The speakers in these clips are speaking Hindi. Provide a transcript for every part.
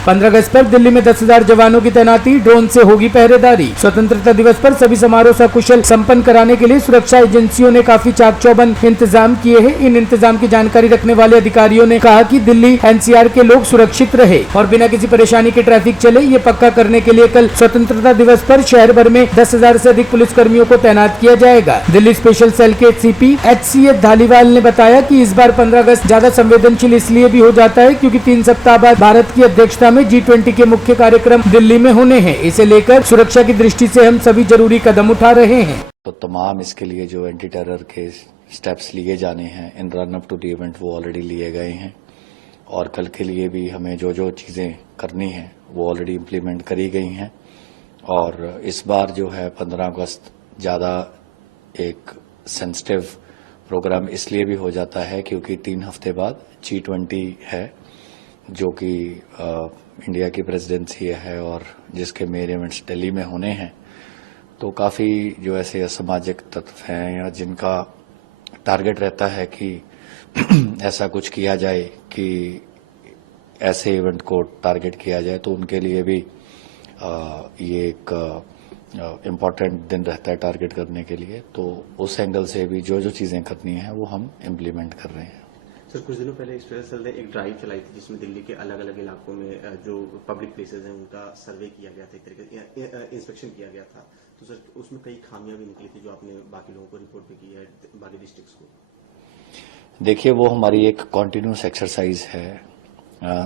15 अगस्त पर दिल्ली में 10,000 जवानों की तैनाती, ड्रोन से होगी पहरेदारी। स्वतंत्रता दिवस पर सभी समारोह सकुशल संपन्न कराने के लिए सुरक्षा एजेंसियों ने काफी चाक चौबंद इंतजाम किए हैं। इन इंतजाम की जानकारी रखने वाले अधिकारियों ने कहा कि दिल्ली एनसीआर के लोग सुरक्षित रहे और बिना किसी परेशानी के ट्रैफिक चले, ये पक्का करने के लिए कल स्वतंत्रता दिवस पर शहर भर में 10,000 से अधिक पुलिस कर्मियों को तैनात किया जाएगा। दिल्ली स्पेशल सेल के सीपी HCS धालीवाल ने बताया कि इस बार 15 अगस्त ज्यादा संवेदनशील इसलिए भी हो जाता है क्योंकि 3 सप्ताह बाद भारत की अध्यक्षता में G20 के मुख्य कार्यक्रम दिल्ली में होने हैं। इसे लेकर सुरक्षा की दृष्टि से हम सभी जरूरी कदम उठा रहे हैं। तो तमाम इसके लिए जो एंटी टेरर के स्टेप्स लिए जाने हैं in run up to the event वो ऑलरेडी लिए गए हैं और कल के लिए भी हमें जो जो चीज़ें करनी हैं वो ऑलरेडी इम्प्लीमेंट करी गई हैं। और इस बार जो है 15 अगस्त ज़्यादा एक सेंसिटिव प्रोग्राम इसलिए भी हो जाता है क्योंकि 3 हफ्ते बाद G20 है जो कि इंडिया की प्रेसिडेंसी है और जिसके मेन इवेंट्स दिल्ली में होने हैं। तो काफ़ी जो ऐसे असामाजिक तत्व हैं या जिनका टारगेट रहता है कि ऐसा कुछ किया जाए कि ऐसे इवेंट को टारगेट किया जाए, तो उनके लिए भी ये एक इम्पॉर्टेंट दिन रहता है टारगेट करने के लिए। तो उस एंगल से भी जो जो चीज़ें करनी हैं वो हम इम्प्लीमेंट कर रहे हैं। सर, कुछ दिनों पहले स्पेशल सेल ने एक ड्राइव चलाई थी जिसमें दिल्ली के अलग अलग इलाकों में जो पब्लिक प्लेसेस हैं उनका सर्वे किया गया था, एक तरीके से इंस्पेक्शन किया गया था। तो सर उसमें कई खामियां भी निकली थी जो आपने बाकी लोगों को रिपोर्ट भी की है बाकी डिस्ट्रिक्ट्स को। देखिए, वो हमारी एक कॉन्टिन्यूस एक्सरसाइज है।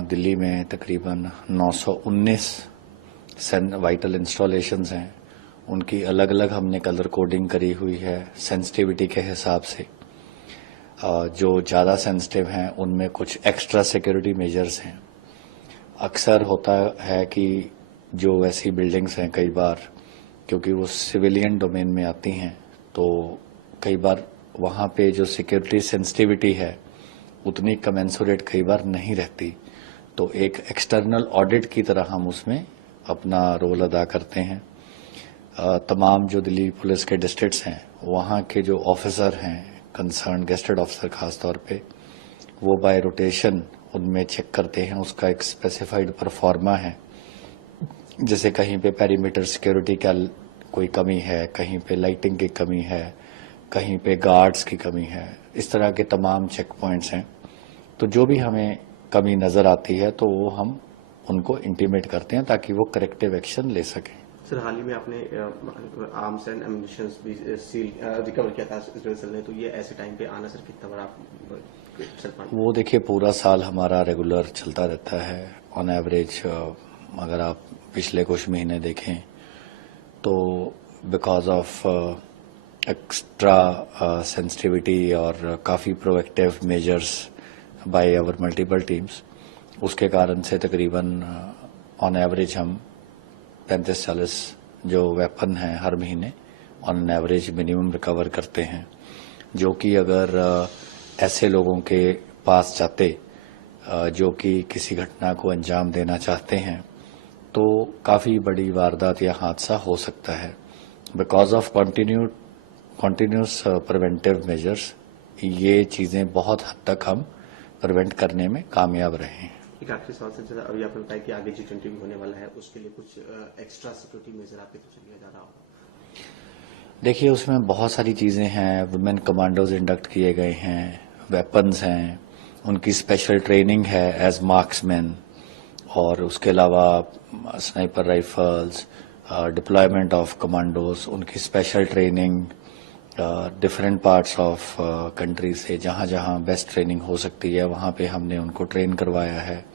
दिल्ली में तकरीबन 919 वाइटल इंस्टॉलेशंस हैं, उनकी अलग अलग हमने कलर कोडिंग करी हुई है सेंसिटिविटी के हिसाब से। जो ज़्यादा सेंसिटिव हैं उनमें कुछ एक्स्ट्रा सिक्योरिटी मेजर्स हैं। अक्सर होता है कि जो ऐसी बिल्डिंग्स हैं कई बार क्योंकि वो सिविलियन डोमेन में आती हैं तो कई बार वहाँ पे जो सिक्योरिटी सेंसिटिविटी है उतनी कमेंसुरेट कई बार नहीं रहती। तो एक एक्सटर्नल ऑडिट की तरह हम उसमें अपना रोल अदा करते हैं। तमाम जो दिल्ली पुलिस के डिस्ट्रिक्ट्स हैं वहाँ के जो ऑफिसर हैं कंसर्न गेस्टेड ऑफिसर खास तौर पे वो बाय रोटेशन उनमें चेक करते हैं। उसका एक स्पेसिफाइड परफॉर्मा है, जैसे कहीं पे पेरीमीटर सिक्योरिटी का कोई कमी है, कहीं पे लाइटिंग की कमी है, कहीं पे गार्ड्स की कमी है। इस तरह के तमाम चेक पॉइंट्स हैं। तो जो भी हमें कमी नज़र आती है तो वो हम उनको इंटीमेट करते हैं ताकि वो करेक्टिव एक्शन ले सकें। सर, हाल ही में आपने आर्म्स एंड एम्युनिशन भी रिकवर किया था स्पेशल सेल ने, तो ये ऐसे टाइम पे आना सर कितना बड़ा वो देखिए पूरा साल हमारा रेगुलर चलता रहता है। ऑन एवरेज अगर आप पिछले कुछ महीने देखें तो बिकॉज ऑफ एक्स्ट्रा सेंसिटिविटी और काफ़ी proactive measures by our multiple teams, उसके कारण से तकरीबन ऑन एवरेज हम 35-40 जो वेपन हैं हर महीने ऑन एवरेज मिनिमम रिकवर करते हैं, जो कि अगर ऐसे लोगों के पास जाते जो कि किसी घटना को अंजाम देना चाहते हैं तो काफ़ी बड़ी वारदात या हादसा हो सकता है। Because of continuous preventive measures ये चीज़ें बहुत हद तक हम प्रिवेंट करने में कामयाब रहे हैं। एक आखिरी सवाल सर, अभी आपने बताया कि आगे G20 भी होने वाला है, उसके लिए कुछ एक्स्ट्रा सिक्योरिटी मेजर आपके तरफ से लिया जा रहा होगा? देखिए, उसमें बहुत सारी चीज़ें हैं। वुमेन कमांडोज इंडक्ट किए गए हैं, वेपन्स हैं, उनकी स्पेशल ट्रेनिंग है एज मार्क्समैन, और उसके अलावा sniper rifles, deployment of commandos, उनकी special training different parts of country से जहाँ जहाँ बेस्ट ट्रेनिंग हो सकती है वहाँ पे हमने उनको ट्रेन करवाया है।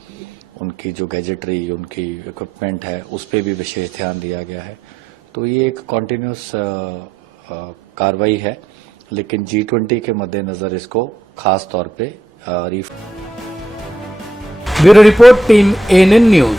उनकी जो गैजेटरी, उनकी इक्विपमेंट है उस पर भी विशेष ध्यान दिया गया है। तो ये एक कॉन्टिन्यूस कार्रवाई है, लेकिन G20 के मद्देनजर इसको खास तौर पे bureau report team ANN news.